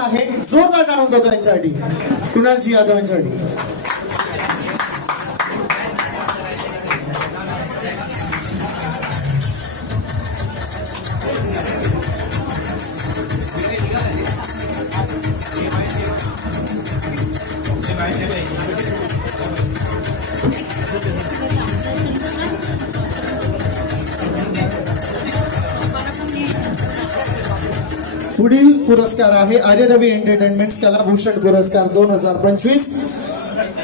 आहे. जोरदार टाळून जातो यांच्यासाठी. कुणालजी यादव यांच्यासाठी पुढील पुरस्कार आहे आर्यरवी एंटरटेनमेंट कलाभूषण पुरस्कार दोन हजार पंचवीस.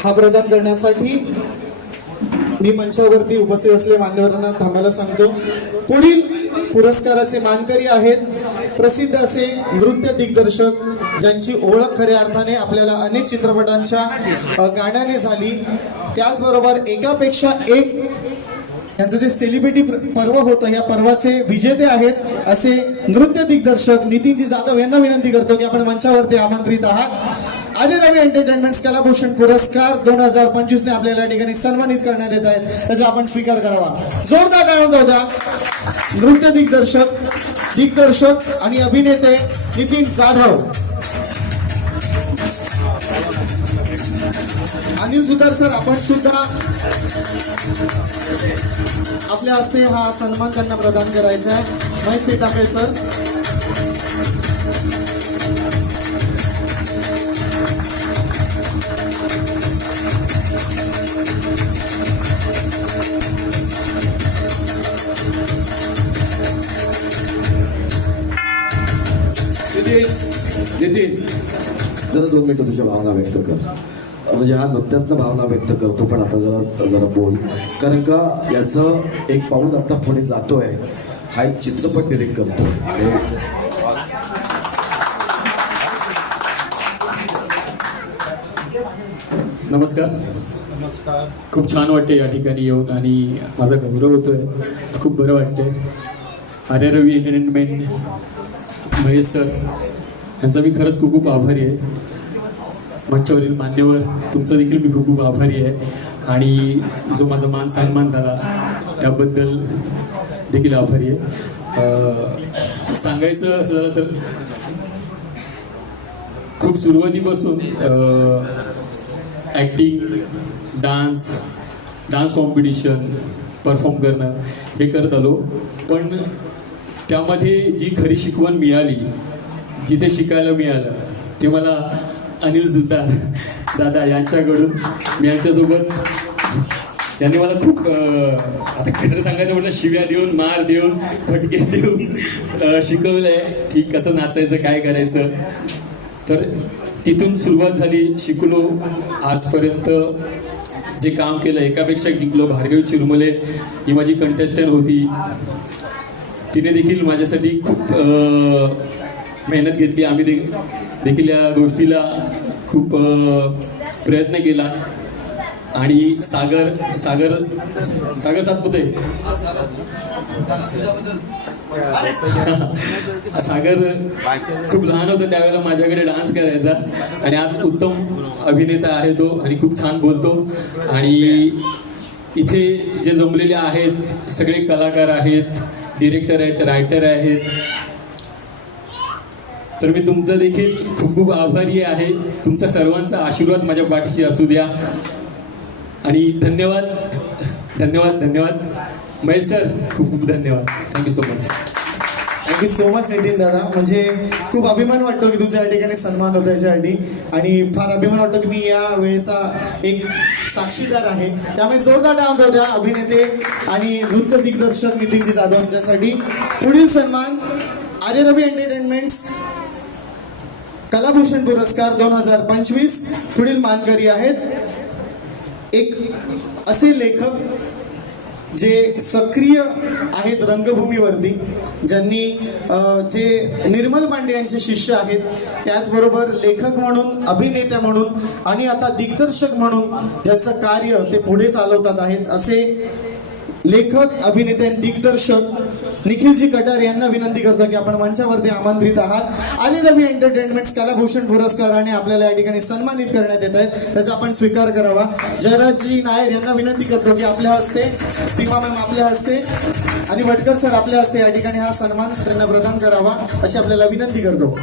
हा प्रदान करण्यासाठी मी मंचावरती उपस्थित असलेले मान्यवरांना थांबायला सांगतो. पुढील पुरस्काराचे मानकरी आहेत प्रसिद्ध असे नृत्य दिग्दर्शक ज्यांची ओळख खऱ्या अर्थाने आपल्याला अनेक चित्रपटांच्या गाण्याने झाली. त्याचबरोबर एकापेक्षा एक यांचं जे सेलिब्रिटी पर्व होतं या पर्वाचे विजेते आहेत असे नृत्य दिग्दर्शक नितीनजी जाधव यांना विनंती करतो की आपण मंचावरती आमंत्रित आहात. आदिल रवी एंटरटेनमेंट कलाभूषण पुरस्कार दोन हजार पंचवीस ने आपल्याला या ठिकाणी सन्मानित करण्यात येत आहेत. त्याचा आपण स्वीकार करावा. जोरदार टाळून जाऊ द्या. नृत्य दिग्दर्शक दिग्दर्शक आणि अभिनेते नितीन जाधव. अनिल सुतार सर आपण सुद्धा आपल्या हस्ते हा सन्मान त्यांना प्रदान करायचा आहे. महेश पेटापे सर. नितीन जरा दोन मिनिटं तुझ्या भावना व्यक्त कर. म्हणजे हा नृत्यातनं भावना व्यक्त करतो पण आता जरा जरा बोल. कारण का याचं एक पाऊल आता पुढे जातोय. हा एक चित्रपट डिरेक्ट करतोय. आणि नमस्कार. खूप छान वाटते या ठिकाणी येऊन आणि माझा गौरव होतोय. खूप बरं वाटतंय. आर्य रवी एंटरटेनमेंट महेश सर यांचा मी खरंच खूप खूप आभारी आहे. मंचावरील मान्यवर तुमचं देखील मी खूप खूप आभारी आहे. आणि जो माझा मान सन्मान झाला त्याबद्दल देखील आभारी आहे. सांगायचं असं झालं तर खूप सुरुवातीपासून acting dance dance competition perform करणं हे करत आलो. पण त्यामध्ये जी खरी शिकवण मिळाली जिथे शिकायला मिळालं ते मला अनिल सुतार दादा यांच्याकडून मी यांच्यासोबत यांनी मला खूप आता खरं सांगायचं म्हटलं शिव्या देऊन मार देऊन फटके देऊन शिकवलं आहे की कसं नाचायचं काय करायचं. तर तिथून सुरुवात झाली शिकलो. आजपर्यंत जे काम केलं एकापेक्षा जिंकलो. भार्गव चिरमुले ही माझी कंटेस्टंट होती. तिने देखील माझ्यासाठी खूप मेहनत घेतली. आम्ही दे देखील या गोष्टीला खूप प्रयत्न केला. आणि सागर सागर सागर सातपुते. सागर खूप लहान होता त्यावेळेला माझ्याकडे डान्स करायचा. आणि आज उत्तम अभिनेता आहे तो आणि खूप छान बोलतो. आणि इथे जे जमलेले आहेत सगळे कलाकार आहेत डिरेक्टर आहेत रायटर आहेत तर मी तुमचं देखील खूप खूप आभारी आहे. तुमचा सर्वांचा आशीर्वाद माझ्या पाठीशी असू द्या. आणि धन्यवाद धन्यवाद धन्यवाद. महेश सर खूप खूप धन्यवाद. Thank you so much thank you so much Nitin दादा. म्हणजे खूप अभिमान वाटतो की तुझ्या या ठिकाणी सन्मान होतो याच्यासाठी. आणि फार अभिमान वाटतो की मी या वेळेचा एक साक्षीदार आहे. त्यामुळे जोरदार डान्स होत्या अभिनेते आणि नृत्य दिग्दर्शक नितीनजी जाधव यांच्यासाठी. पुढील सन्मान आर्य रवी एंटरटेनमेंट्स कलाभूषण पुरस्कार दोन हजार पंचवीस पुढील मानकरी आहेत. एक असे लेखक जे सक्रिय आहेत रंगभूमीवरती ज्यांनी जे निर्मल पांडे यांचे शिष्य आहेत त्याचबरोबर लेखक म्हणून अभिनेत्या म्हणून आणि आता दिग्दर्शक म्हणून ज्यांचं कार्य ते पुढे चालवतात आहेत असे लेखक अभिनेते आणि दिग्दर्शक निखिलजी कटार यांना विनंती करतो की आपण मंचावरती आमंत्रित आहात. आणि रवी एंटरटेनमेंट कलाभूषण पुरस्काराने आपल्याला या ठिकाणी सन्मानित करण्यात येत आहेत. त्याचा आपण स्वीकार करावा. जयराजजी नायर यांना विनंती करतो की आपल्या हस्ते सीमा मॅम आपल्या हस्ते आणि वटकर सर आपल्या हस्ते या ठिकाणी हा सन्मान त्यांना प्रदान करावा अशी आपल्याला विनंती करतो.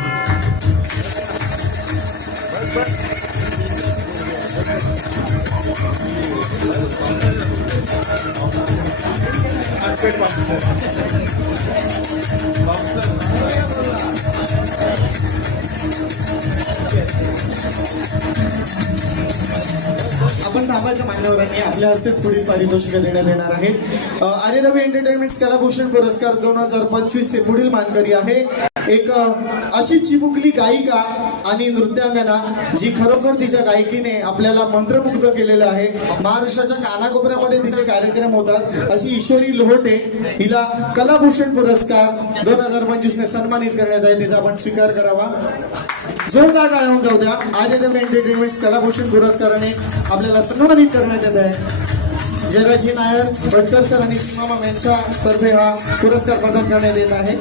आपण थांबायचं मान्यवरांनी आपल्या हस्तेच पुढील पारितोषिक देण्यात येणार आहेत. आर्य रवी एंटरटेनमेंट्स कलाभूषण पुरस्कार दोन हजार पंचवीस हे पुढील मानकरी आहे. एक अशी चिमुकली गायिका आणि नृत्यांगना जी खरोखर तिच्या गायकीने आपल्याला मंत्रमुग्ध केलेलं आहे. महाराष्ट्राच्या कानाकोपऱ्यामध्ये तिचे कार्यक्रम होतात. अशी ईश्वरी लोहटे हिला कलाभूषण पुरस्कार दोन हजार पंचवीस ने सन्मानित करण्यात आहे. तिचा आपण स्वीकार करावा. जोरदार टाळ्या जाऊ द्या. आर्यनम एंटरटेनमेंट कलाभूषण पुरस्काराने आपल्याला सन्मानित करण्यात येत आहे. जयराजी नायर भटकर सर आणि सीमा यांच्या तर्फे हा पुरस्कार प्रदान करण्यात येत आहे.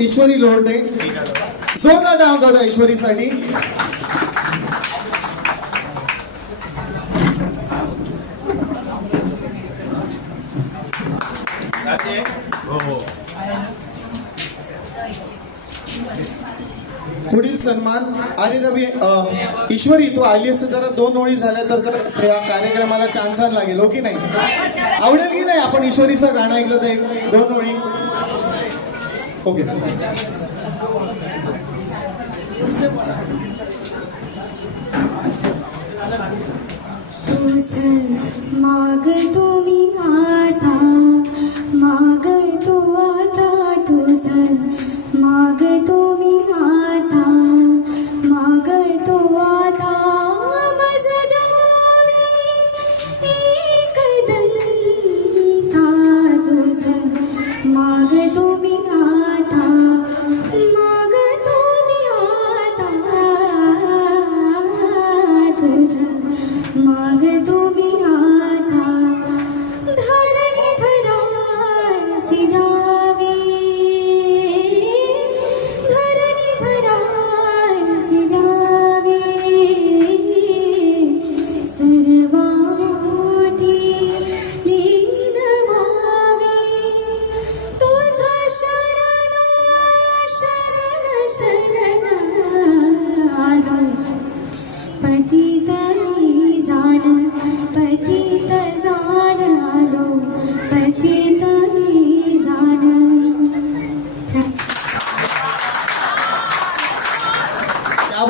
ईश्वरी लोहटे जोरदार डाव जाऊ द्या ईश्वरीसाठी पुढील सन्मान आणि रवी ईश्वरी तू आली असते जरा दोन ओळी झाल्या तर जर या कार्यक्रमाला छान छान लागेल हो की नाही? आवडेल की नाही आपण ईश्वरीचं गाणं ऐकलं तर एक दोन ओळी? ओके. तुझं तुम्ही आता आता मागतो आता तुझ माग तुम्ही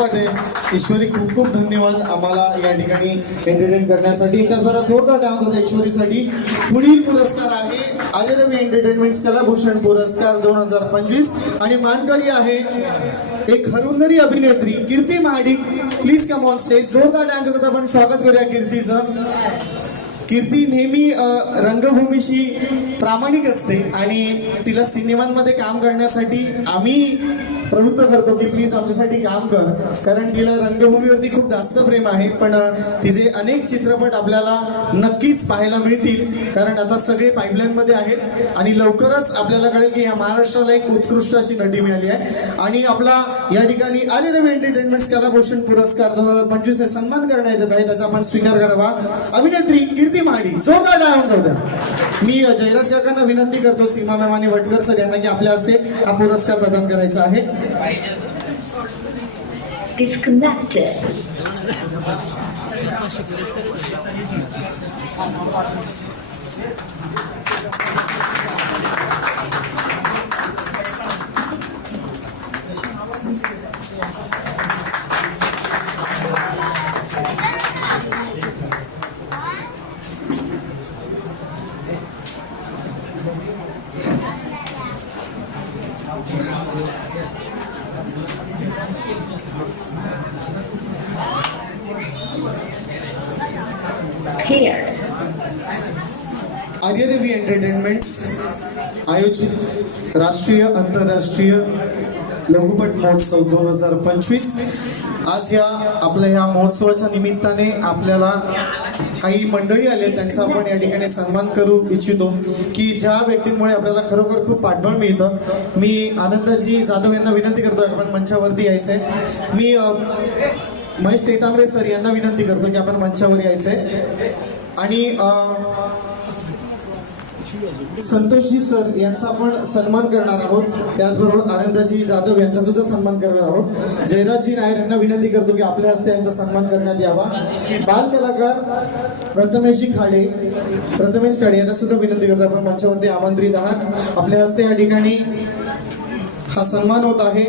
त्यामध्ये ईश्वरी खूप खूप धन्यवाद आम्हाला या ठिकाणी एंटरटेन करण्यासाठी. एका जरा जोरदार डान्स होता ईश्वरीसाठी. पुढील पुरस्कार आहे आर्यरवी एंटरटेनमेंट कलाभूषण पुरस्कार दोन हजार पंचवीस. आणि मानकरी आहे एक हरुन्नरी अभिनेत्री Kirti Mahadik. Please come on stage जोरदार डान्स करत आपण स्वागत करूया कीर्तीचं. कीर्ती नेहमी रंगभूमीशी प्रामाणिक असते आणि तिला सिनेमांमध्ये काम करण्यासाठी आम्ही प्रवृत्त करतो की प्लीज आमच्यासाठी काम कर. कारण तिला रंगभूमीवरती खूप जास्त प्रेम आहे. पण तिचे अनेक चित्रपट आपल्याला नक्कीच पाहायला मिळतील. कारण आता सगळे पाईपलाईनमध्ये आहेत. आणि लवकरच आपल्याला कळेल की या महाराष्ट्राला एक उत्कृष्ट अशी नटी मिळाली आहे. आणि आपला या ठिकाणी आर्य रवी एंटरटेनमेंट कलाभूषण पुरस्कार दोन हजार पंचवीस ने सन्मान करण्यात येत आहे. त्याचा आपण स्वीकार करावा. अभिनेत्री कीर्ती महाडी जोरदार डाळ्या जाऊ द्या. मी जयराज काकांना विनंती करतो सीमा मॅम आणि वटकर सर यांना की आपल्या हस्ते हा पुरस्कार प्रदान करायचा आहे. Disconnected. एंटरटेनमेंट्स आयोजित राष्ट्रीय आंतरराष्ट्रीय लघुपट महोत्सव दोन हजार पंचवीस. आज या आपल्या ह्या महोत्सवाच्या निमित्ताने आपल्याला काही मंडळी आले त्यांचा आपण या ठिकाणी सन्मान करू इच्छितो की ज्या व्यक्तींमुळे आपल्याला खरोखर खूप पाठबळ मिळतं. मी आनंदजी जाधव यांना विनंती करतो आपण मंचावरती यायचंय. मी महेश तेतांबे सर यांना विनंती करतो की आपण मंचावर यायचंय. आणि संतोषजी सर यांचा आपण सन्मान करणार आहोत. त्याचबरोबर आनंदाजी जाधव यांचा सुद्धा सन्मान करणार आहोत. जयराजजी नायर यांना विनंती करतो की आपल्या हस्ते यांचा सन्मान करण्यात यावा. बाल कलाकार प्रथमेशजी खाडे प्रथमेश खाडे यांना सुद्धा विनंती करतो. आपण मंचावरती आमंत्रित आहात. आपल्या हस्ते या ठिकाणी हा सन्मान होत आहे.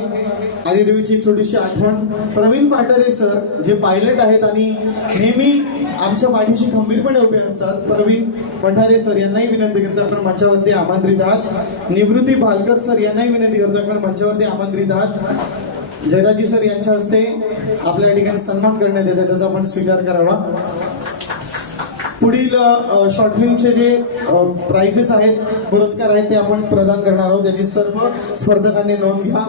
आणि रवीची थोडीशी आठवण. प्रवीण पाटरे सर जे पायलट आहेत आणि नेहमी आमच्या पाठीशी खंबीरपणे उभे असतात प्रवीण पठारे सर यांनाही विनंती करतो आपण मंचावरती आमंत्रित आहात. निवृत्ती भालकर सर यांनाही विनंती करतो आपण मंचावरती आमंत्रित आहात. जयराजी सर यांच्या हस्ते आपल्या ठिकाणी सन्मान करण्यात येते त्याचा आपण स्वीकार करावा. पुढील शॉर्ट फिल्मचे जे प्राइजेस आहेत पुरस्कार आहेत ते आपण प्रदान करणार आहोत. त्याची सर्व स्पर्धकांनी नोंद घ्या.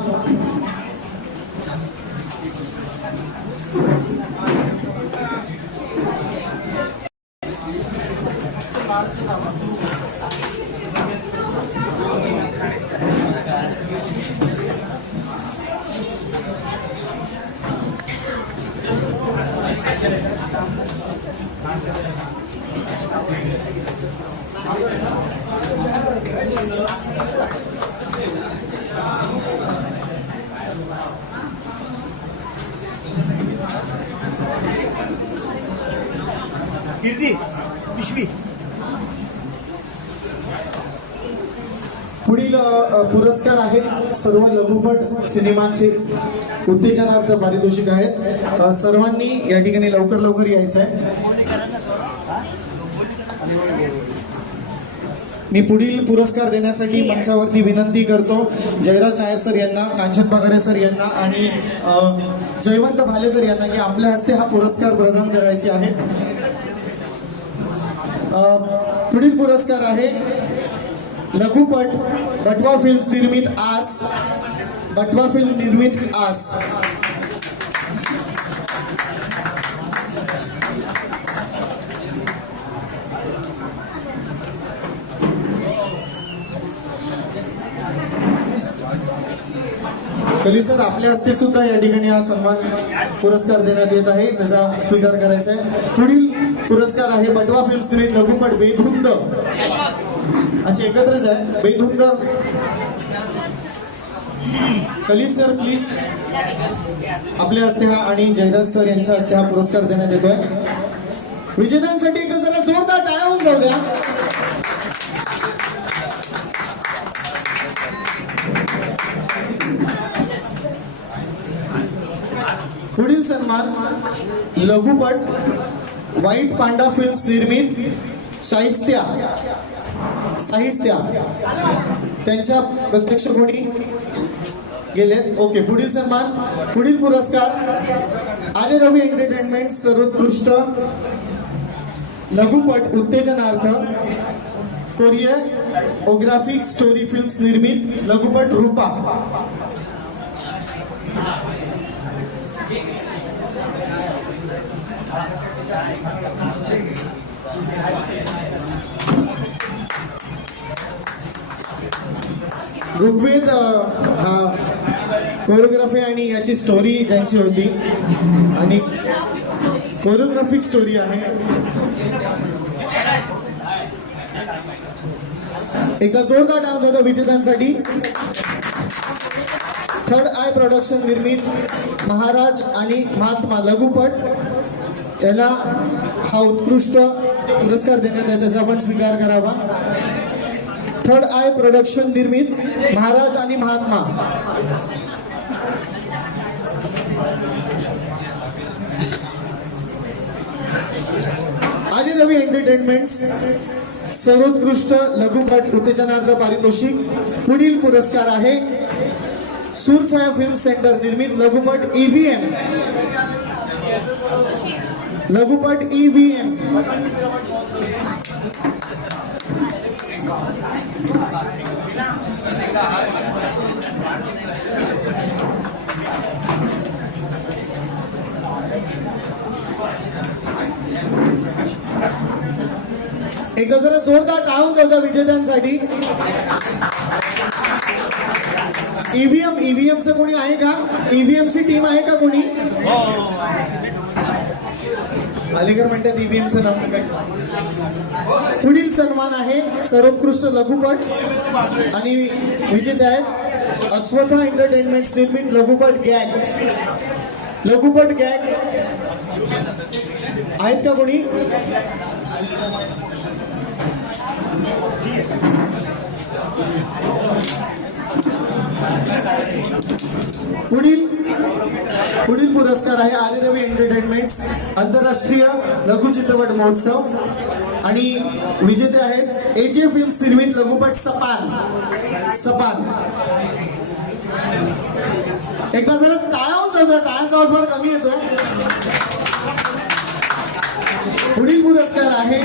कीर्ती पिशवी पुढील पुरस्कार आहेत सर्व लघुपट सिनेमांचे उत्तेजनार्थ पारितोषिक आहेत. सर्वांनी या ठिकाणी लवकर लवकर यायचं आहे मी पुढील पुरस्कार देण्यासाठी मंचावरती विनंती करतो. जयराज नायर सर यांना कांचन पगारे सर यांना आणि जयवंत भालेकर यांना की आपल्या हस्ते हा पुरस्कार प्रदान करायचे आहे पुढील पुरस्कार आहे लघुपट बटवा फिल्म निर्मित आस. बटवा फिल्म निर्मित आस. कली सर आपल्या हस्ते सुद्धा या ठिकाणी हा सन्मान पुरस्कार देण्यात येत आहे. त्याचा स्वीकार करायचा आहे. पुढील पुरस्कार आहे बटवा फिल्म सिनेट लघुपट बेधुंद. अच्छा एकत्रच आहे. बेधुंद. कलील सर प्लीज आपल्या हस्ते हा आणि जयराज सर यांच्या हस्ते हा पुरस्कार देण्यात येतोय. विजेत्यांसाठी एकत्र जोरदार टाळ्या होऊन जाऊ द्या. पुढील लघुपट व्हाईट पांडा फिल्म्स निर्मित साहित्या साहित्या. त्यांच्या प्रत्यक्ष कोणी गेलेत? ओके पुढील सन्मान पुढील पुरस्कार आले रवी एंटरटेनमेंट सर्वोत्कृष्ट लघुपट उत्तेजनार्थ कोरिओग्राफिक स्टोरी फिल्म्स निर्मित लघुपट रूपा. ऋग्वेद हा कोरिओग्राफी आणि याची स्टोरी त्यांची होती. आणि कोरिओग्राफिक स्टोरी आहे. एकदा जोरदार डान्स होता विजेत्यांसाठी. थर्ड आय प्रोडक्शन निर्मित महाराज आणि महात्मा लघुपट. याला हा उत्कृष्ट पुरस्कार देण्यात आहे त्याचा आपण स्वीकार करावा. थर्ड आय प्रोडक्शन निर्मित महाराज आणि महात्मा. आदि रवी एंटरटेनमेंट सर्वोत्कृष्ट लघुपट उत्तेजनार्थ पारितोषिक पुढील पुरस्कार आहे सूरछाया फिल्म सेंटर निर्मित लघुपट ईव्हीएम लघुपट ईव्हीएम एकदा जरा जोरदार टाळून जाऊ द्या विजेत्यांसाठी. ईव्हीएम ईव्हीएम च कोणी आहे का? ईव्हीएम ची टीम आहे का कोणी? मालेकर म्हणतात ईव्हीएमचं नाव काय पुढील सन्मान आहे सर्वोत्कृष्ट लघुपट आणि विजेते आहेत अश्वथा एंटरटेनमेंट्स निर्मित लघुपट गॅग. लघुपट गॅग. आहेत का कोणी? पुढील पुढील पुरस्कार आहे रवी एंटरटेनमेंट्स आंतरराष्ट्रीय लघु चित्रपट महोत्सव. आणि विजेते आहेत एजे फिल्म निर्मित लघुपट सपान. सपान. एकदा जरा टाळ्याहून जाऊ टाळांचा आवाज फार कमी येतो पुढील पुरस्कार आहे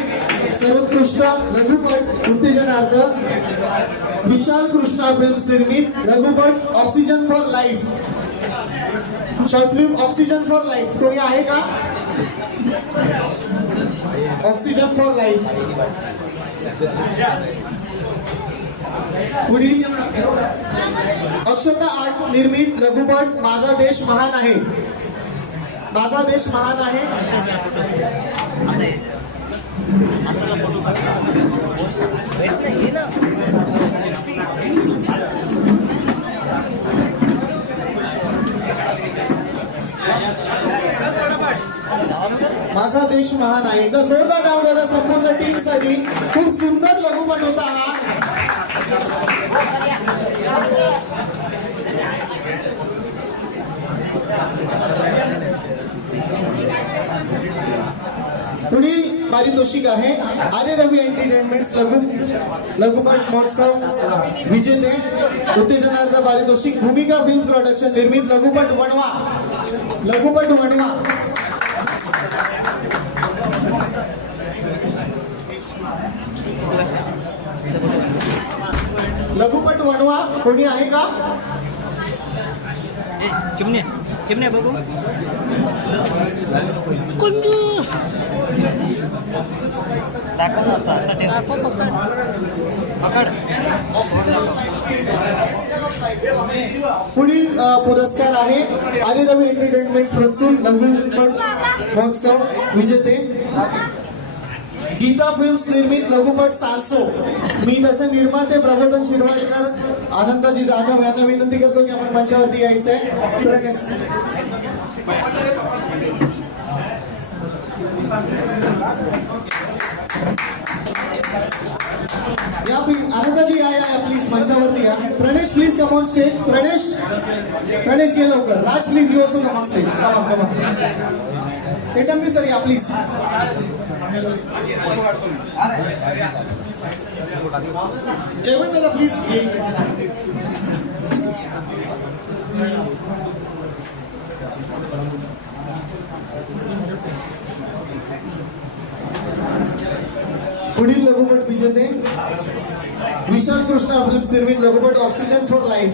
सर्वोत्कृष्ट लघुपट उत्तेजनार्थ विशाल कृष्णा फिल्म्स निर्मित लघुपट oxygen for life short film oxygen for life कोणी आहे का? ऑक्सिजन फॉर लाईफ पुढील. अक्षता आर्ट निर्मित लघुपट माझा देश महान आहे. माझा देश महान आहे. माझा देश महान आहे. एकदा जोरदार नाव दादा संपूर्ण टीमसाठी खूप सुंदर लघुपट होता हा. पुढील पारितोषिक आहे. आर्य रवी एंटरटेनमेंट्स लघु लघुपट महोत्सव. विजेते उत्तेजनार्थ पारितोषिक. भूमिका फिल्म प्रोडक्शन निर्मित लघुपट वणवा. लघुपट वणवा. वणवा कोणी आहे का? चिमणे चिमणे बघू. दाखव ना असं असं ठेव. पकड. पुढील पुरस्कार आहे आदिरवी एंटरटेनमेंट प्रस्तुत लघुपट महोत्सव विजेते. गीता फिल्म्स निर्मित लघुपट सालसो. मी तसे निर्माते प्रबोधन शिरवाडकर आनंदाजी जाधव यांना विनंती करतो की आपण मंचावरती यायचंय. या आनंदाजी या या प्लीज मंचावरती या. Pranesh please come on stage Pranesh Pranesh ये लवकर. Raj please you also come on stage come on come on sir या प्लीज जेवण दादा प्लीज पुढील लघुपट विजेते विशाल कृष्णा फिल्म निर्मित लघुपट ऑक्सिजन फॉर लाईफ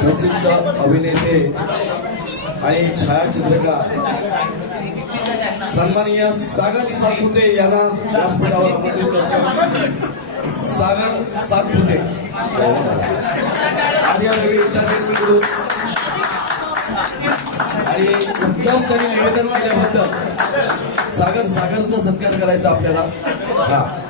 प्रसिद्ध अभिनेते आणि छायाचित्रकार सन्माननीय सागर सातपुते यांना व्यासपीठावर आमंत्रित करतो. सागर सातपुते. आर्या रवी आणि उत्तम त्यांनी निवेदन केल्याबद्दल सागर सागरचा सत्कार करायचा आपल्याला. हा.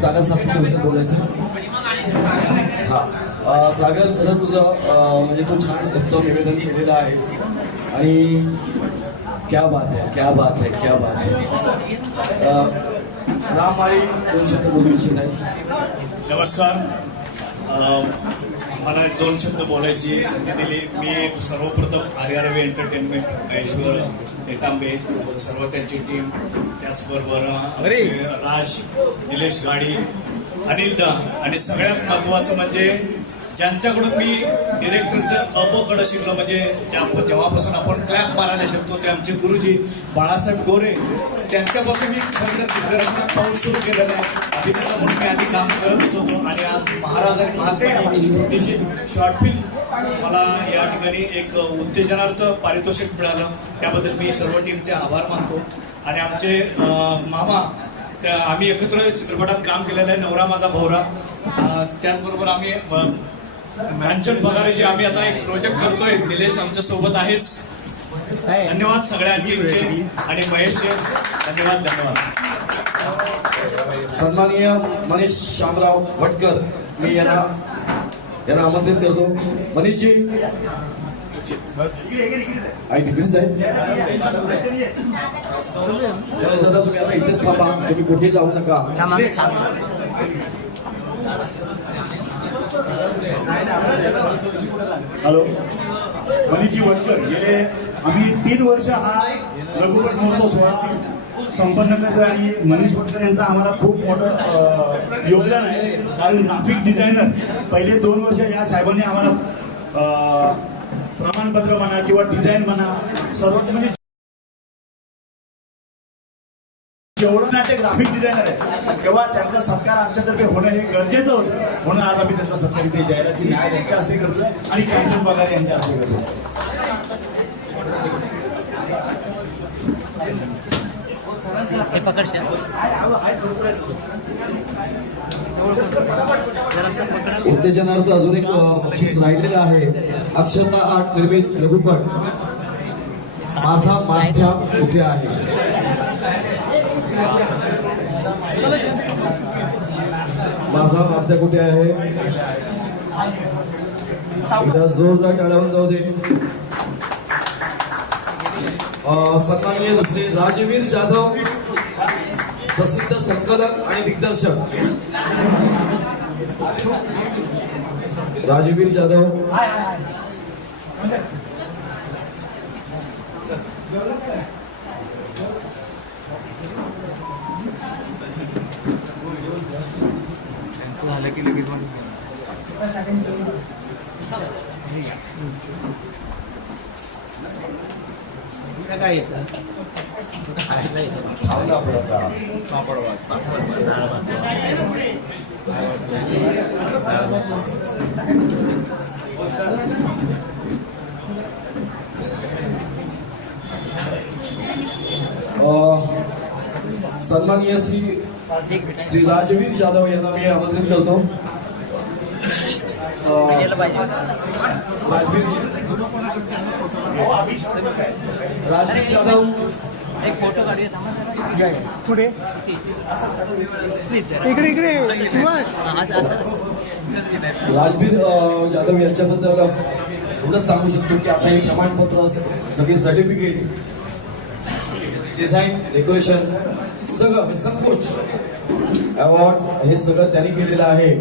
सागर सातपुते बोलायचं? हा. सागर खरं तुझं म्हणजे तू छान उत्तम निवेदन केलेलं आहे. आणि क्या बात आहे क्या बात आहे क्या बात आहे राम राममाळी दोन शब्द बोलू इच्छित आहे. नमस्कार. मला दोन शब्द बोलायची संधी दिली. मी सर्वप्रथम आर्यारवे एंटरटेनमेंट ऐश्वर तेटांबे सर्व त्यांची टीम त्याचबरोबर राज निलेश गाडी अनिल दा आणि सगळ्यात महत्त्वाचं म्हणजे ज्यांच्याकडून मी डिरेक्टरचं अबोकडं शिकलो म्हणजे ज्या जेव्हापासून आपण क्लॅप मारायला शिकतो ते आमचे गुरुजी बाळासाहेब गोरे त्यांच्यापासून मी खरं दिग्दर्शनात पाऊल सुरू केलेलं आहे. अभिनेता म्हणून मी आधी काम करतच होतो आणि आज महाराज आणि महात्मा छोटीशी शॉर्ट फिल्म मला या ठिकाणी एक उत्तेजनार्थ पारितोषिक मिळालं. त्याबद्दल मी सर्व टीमचे आभार मानतो. आणि आमचे मामा त्या आम्ही एकत्र चित्रपटात काम केलेलं आहे नवरा माझा भोवरा. त्याचबरोबर आम्ही अं, कांचन पगारे जे आम्ही आता एक प्रोजेक्ट करतोय निलेश आमच्यासोबत आहेच. धन्यवाद सगळ्या टीमचे आणि महेशचे. धन्यवाद धन्यवाद. सन्माननीय मनीष शामराव वटकर मी यांना यांना आमंत्रित करतो. मनीषजी आई तिकडेच आहे त्यावेळेस दादा तुम्ही आता इथेच थांबा तुम्ही कुठे जाऊ नका हॅलो मनीषजी वटकर गेले आम्ही तीन वर्ष हा लघुपट महोत्सव सोहळा संपन्न करतो आणि मनीष वटकर यांचं आम्हाला खूप मोठं योगदान आहे. कारण ग्राफिक डिझायनर पहिले दोन वर्ष या साहेबांनी आम्हाला प्रमाणपत्र म्हणा किंवा डिझाईन म्हणा सर्वात म्हणजे जेवढं नाट्य ग्राफिक डिझायनर आहे तेव्हा त्यांचा सत्कार आमच्यातर्फे होणं हे गरजेचं होतं. म्हणून आज आम्ही त्यांचा सत्कार इथे जाहिराती न्याय यांच्या हस्ते करतोय आणि कांचन पगार यांच्या हस्ते करतोय. हे उत्तेजनार्थ अजून एक बक्षीस राहिलेलं आहे अक्षता आठ निर्मित लघुपट माझा माध्यम कुठे आहे? माझा माथ्या कुठे आहे? एकदा जोरदार टाळावून जाऊ दे. अ, सन्माननीय दुसरे राजवीर जाधव. प्रसिद्ध संकलक आणि दिग्दर्शक. राजवीर जाधव. झालं की लगेच काय येतं खायला येतं थांबला आपण आता अ, सन्माननीय श्री श्री राजवीर जाधव यांना मी आमंत्रित करतो. राजवीर राजवीर जाधव एक फोटो काढूया. थांबा पुढे. इकडे इकडे. सुहास. असं असं असं. राजवीर अ, जाधव यांच्याबद्दल एवढंच सांगू शकतो की आता हे प्रमाणपत्र सगळे सर्टिफिकेट डिझाईन डेकोरेशन सगळं हे संकोच अवॉर्ड हे सगळं त्यांनी केलेलं आहे.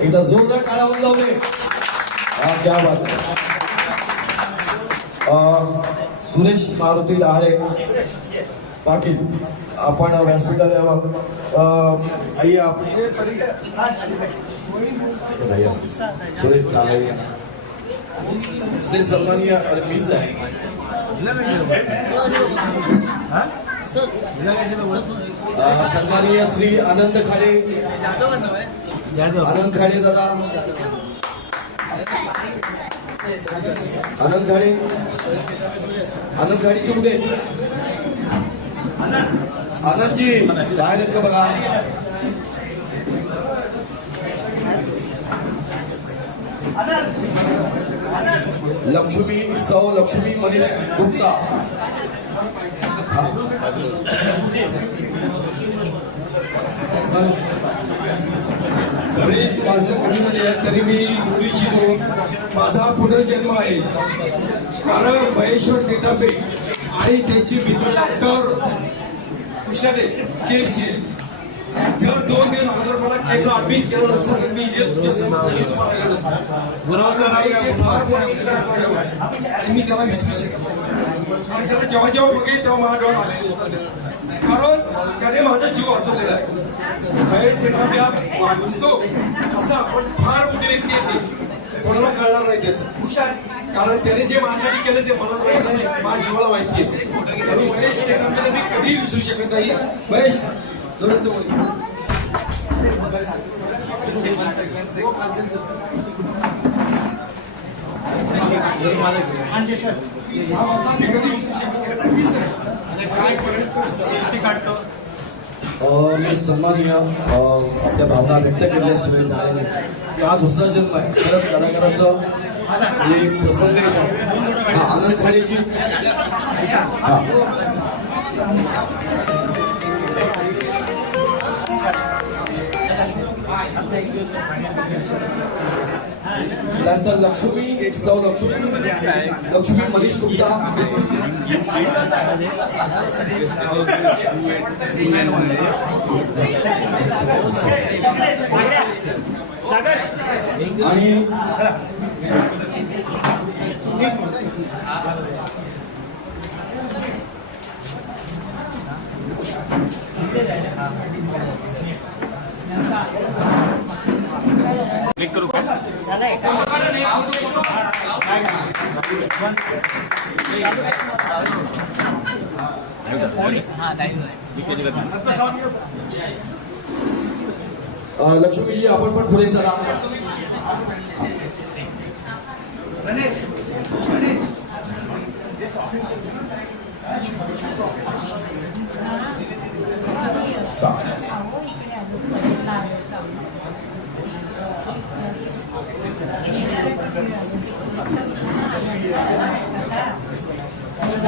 एकदा जोरदार काळावून जाऊ दे. हा क्या बात आहे. अ, सुरेश मारुती डहाळे पाटील आपण व्यासपीठावर अ, आइए आप ये भैया सुरेश डहाळे यांना से सन्माननीय अरे मीच आहे अ, सन्माननीय श्री आनंद खाडे आनंद खाडे दादा आनंद घाडे आनंद खाडीचे कुठे आहेत? आनंदजी बाहेर आहेत का बघा लक्ष्मी सौ लक्ष्मी मनीष गुप्ता हा. माणसं कमी झाली आहेत तरी मी बोलू दोन माझा पुनर्जन्म आहे. कारण महेश्वर देटांबे आणि त्यांचे मित्र डॉक्टर कुशाले केमचे जर दोन दिवस अगोदर मला केमला ऍडमिट केलं नसतं तर मी. आणि मी त्याला विसरू शकत नाही. आणि त्याला जेव्हा जेव्हा बघेन तेव्हा अश्रू येतात. कारण त्याने माझा जीव वाचवलेला आहे. महेश देटांबे हा माणूस तो. असा पण फार मोठी व्यक्ती आहे ती. कोणाला कळणार नाही त्याचं. कारण त्याने जे माझ्यासाठी केलं ते मला माहीत आहे माझ्या जीवाला माहिती आहे. म्हणून महेश देटांबेला मी कधीही विसरू शकत नाही. महेश. हा माझा मी कधी विसरू शकत नाही. मीच नाही. काय पर्यंत अ, मी सन्माननीय आपल्या भावना व्यक्त केल्याशिवाय झाले आणि हा दुसरा जन्म आहे. खरंच कलाकाराचा म्हणजे एक प्रसंग येतात हा आनंद खालीची त्यानंतर लक्ष्मी सौ लक्ष्मी. लक्ष्मी मनीष गुप्ता. आणि हा अ, लक्ष्मीजी आपण पण पुढे चला.